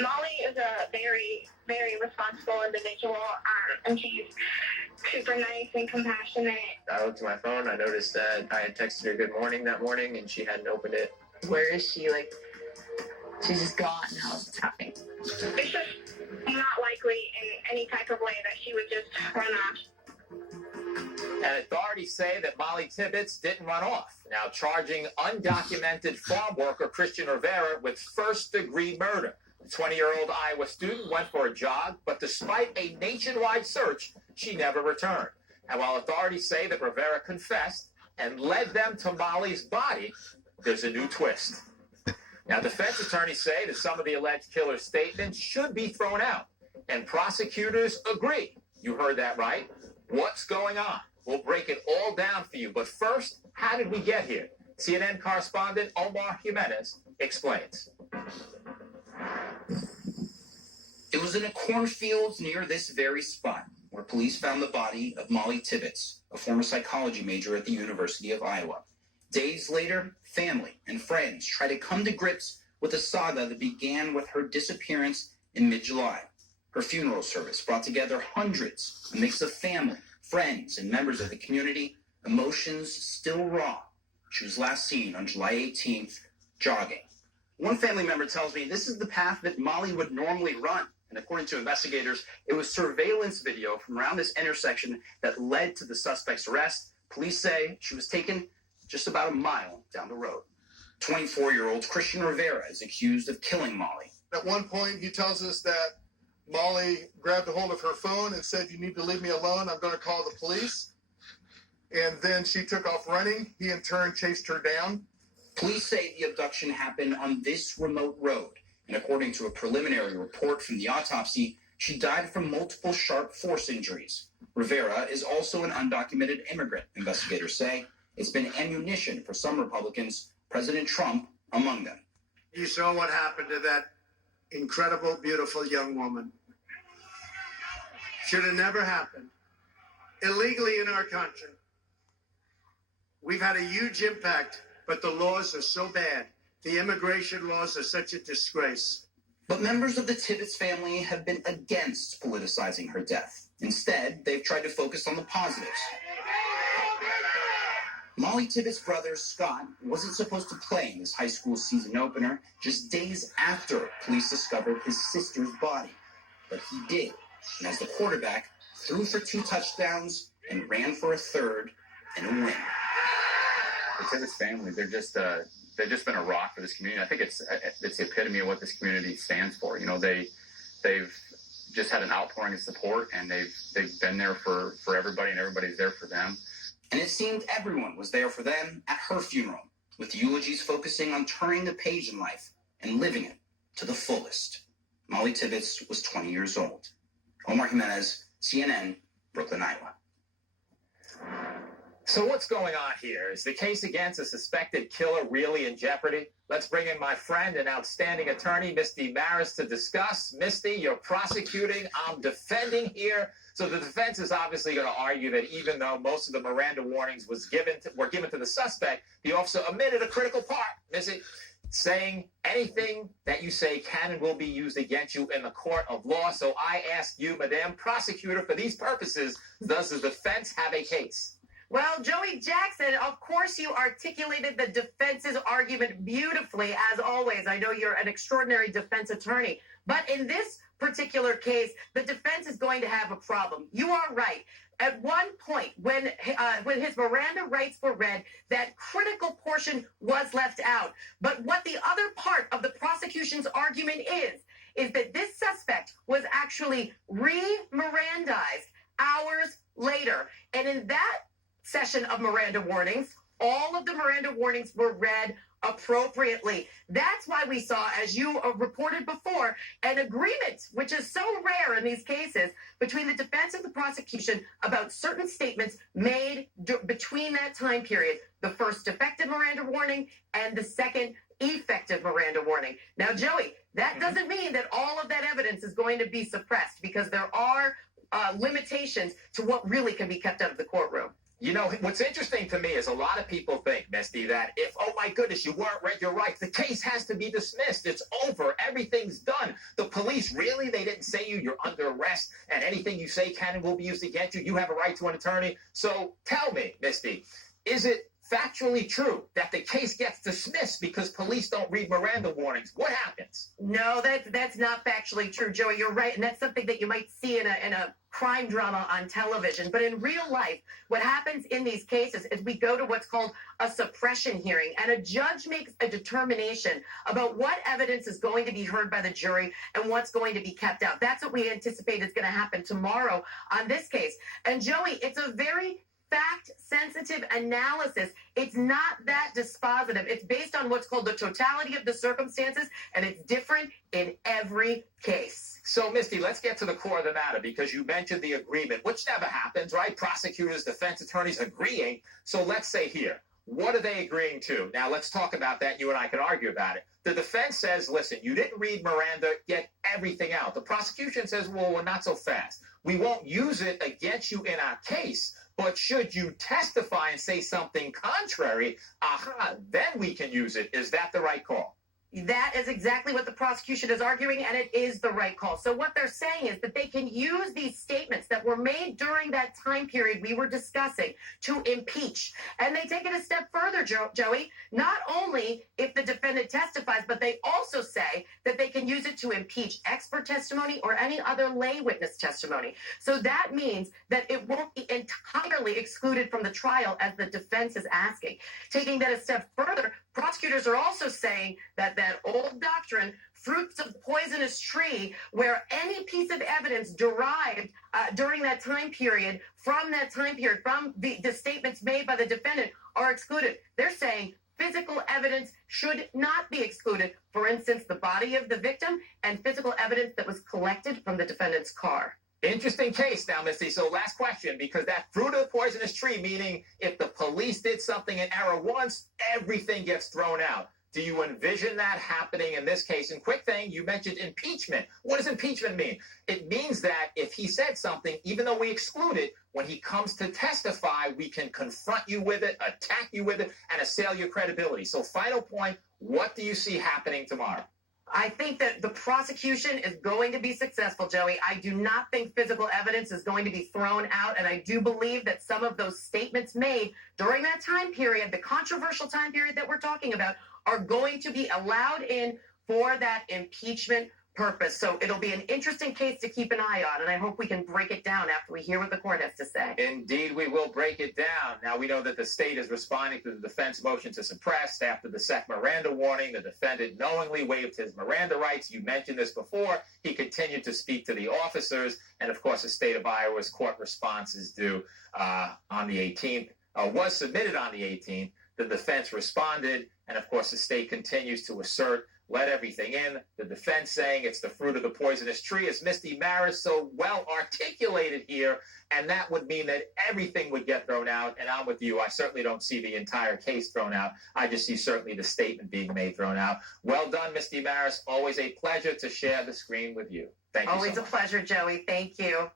Mollie is a very, very responsible individual, and she's super nice and compassionate. I looked at my phone. I noticed that I had texted her good morning that morning, and she hadn't opened it. Where is she? Like, she's just gone. How's it happening? It's just not likely in any type of way that she would just run off. And authorities say that Mollie Tibbetts didn't run off, now charging undocumented farm worker Cristhian Rivera with first-degree murder. The 20-year-old Iowa student went for a jog, but despite a nationwide search, she never returned. And while authorities say that Rivera confessed and led them to Mollie's body, there's a new twist. Now, defense attorneys say that some of the alleged killer's statements should be thrown out, and prosecutors agree. You heard that right. What's going on? We'll break it all down for you. But first, how did we get here? CNN correspondent Omar Jimenez explains. It was in a cornfield near this very spot where police found the body of Mollie Tibbetts, a former psychology major at the University of Iowa. Days later, family and friends tried to come to grips with a saga that began with her disappearance in mid-July. Her funeral service brought together hundreds, a mix of family, friends, and members of the community, emotions still raw. She was last seen on July 18th, jogging. One family member tells me this is the path that Mollie would normally run. And according to investigators, it was surveillance video from around this intersection that led to the suspect's arrest. Police say she was taken just about a mile down the road. 24-year-old Cristhian Rivera is accused of killing Mollie. At one point, he tells us that Mollie grabbed a hold of her phone and said, "You need to leave me alone. I'm going to call the police." And then she took off running. He, in turn, chased her down. Police say the abduction happened on this remote road. And according to a preliminary report from the autopsy, she died from multiple sharp force injuries. Rivera is also an undocumented immigrant, investigators say. It's been ammunition for some Republicans, President Trump among them. You saw what happened to that incredible, beautiful young woman. Should have never happened. Illegally in our country. We've had a huge impact, but the laws are so bad. The immigration laws are such a disgrace. But members of the Tibbetts family have been against politicizing her death. Instead, they've tried to focus on the positives. Mollie Tibbetts' brother, Scott, wasn't supposed to play in this high school season opener just days after police discovered his sister's body. But he did. And as the quarterback, threw for 2 touchdowns and ran for a third and a win. The Tibbetts family, they've just been a rock for this community. I think it's the epitome of what this community stands for. You know, they've just had an outpouring of support, and they've been there for everybody, and everybody's there for them. And it seemed everyone was there for them at her funeral, with eulogies focusing on turning the page in life and living it to the fullest. Mollie Tibbetts was 20 years old. Omar Jimenez, CNN, Brooklyn, Iowa. So what's going on here? Is the case against a suspected killer really in jeopardy? Let's bring in my friend and outstanding attorney, Misty Maris, to discuss. Misty, you're prosecuting, I'm defending here. So the defense is obviously going to argue that even though most of the Miranda warnings were given to the suspect, the officer omitted a critical part. Misty, saying anything that you say can and will be used against you in the court of law. So I ask you, Madam Prosecutor, for these purposes, does the defense have a case? Well, Joey Jackson, of course you articulated the defense's argument beautifully, as always. I know you're an extraordinary defense attorney. But in this particular case, the defense is going to have a problem. You are right. At one point, when his Miranda rights were read, that critical portion was left out. But what the other part of the prosecution's argument is that this suspect was actually re-Mirandized hours later. And in that session of Miranda warnings, all of the Miranda warnings were read appropriately. That's why we saw, as you reported before, an agreement, which is so rare in these cases, between the defense and the prosecution about certain statements made between that time period, the first defective Miranda warning and the second effective Miranda warning. Now, Joey, that doesn't mean that all of that evidence is going to be suppressed, because there are limitations to what really can be kept out of the courtroom. You know, what's interesting to me is a lot of people think, Misty, that if, oh my goodness, you weren't read your rights, the case has to be dismissed. It's over. Everything's done. The police, really? They didn't say you're under arrest and anything you say can and will be used against you. You have a right to an attorney. So tell me, Misty, is it factually true that the case gets dismissed because police don't read Miranda warnings? What happens? No, that's not factually true, Joey. You're right, and that's something that you might see in a crime drama on television. But in real life, what happens in these cases is we go to what's called a suppression hearing, and a judge makes a determination about what evidence is going to be heard by the jury and what's going to be kept out. That's what we anticipate is going to happen tomorrow on this case. And Joey, it's a very fact-sensitive analysis. It's not that dispositive. It's based on what's called the totality of the circumstances, and it's different in every case. So, Misty, let's get to the core of the matter, because you mentioned the agreement, which never happens, right? Prosecutors, defense attorneys agreeing. So let's say here, what are they agreeing to? Now, let's talk about that. You and I can argue about it. The defense says, listen, you didn't read Miranda, get everything out. The prosecution says, well, we're not so fast. We won't use it against you in our case, but should you testify and say something contrary, then we can use it. Is that the right call? That is exactly what the prosecution is arguing, and it is the right call. So what they're saying is that they can use these statements that were made during that time period we were discussing to impeach. And they take it a step further, Joey. Not only if the defendant testifies, but they also say that they can use it to impeach expert testimony or any other lay witness testimony. So that means that it won't be entirely excluded from the trial as the defense is asking. Taking that a step further, prosecutors are also saying that that old doctrine, fruits of the poisonous tree, where any piece of evidence derived during that time period, from the statements made by the defendant are excluded. They're saying physical evidence should not be excluded. For instance, the body of the victim and physical evidence that was collected from the defendant's car. Interesting case now, Misty. So last question, because that fruit of the poisonous tree, meaning if the police did something in error once, everything gets thrown out. Do you envision that happening in this case? And quick thing, you mentioned impeachment. What does impeachment mean? It means that if he said something, even though we exclude it, when he comes to testify, we can confront you with it, attack you with it, and assail your credibility. So final point, what do you see happening tomorrow? I think that the prosecution is going to be successful, Joey. I do not think physical evidence is going to be thrown out, and I do believe that some of those statements made during that time period, the controversial time period that we're talking about, are going to be allowed in for that impeachment purpose. So it'll be an interesting case to keep an eye on, and I hope we can break it down after we hear what the court has to say. Indeed, we will break it down. Now, we know that the state is responding to the defense motion to suppress. After the second Miranda warning, the defendant knowingly waived his Miranda rights. You mentioned this before. He continued to speak to the officers, and of course, the state of Iowa's court response is due on the 18th, was submitted on the 18th. The defense responded, and of course, the state continues to assert, let everything in. The defense saying it's the fruit of the poisonous tree, as Misty Maris so well articulated here, and that would mean that everything would get thrown out. And I'm with you. I certainly don't see the entire case thrown out. I just see certainly the statement being made thrown out. Well done, Misty Maris. Always a pleasure to share the screen with you. Thank you so much. Always a pleasure, Joey. Thank you.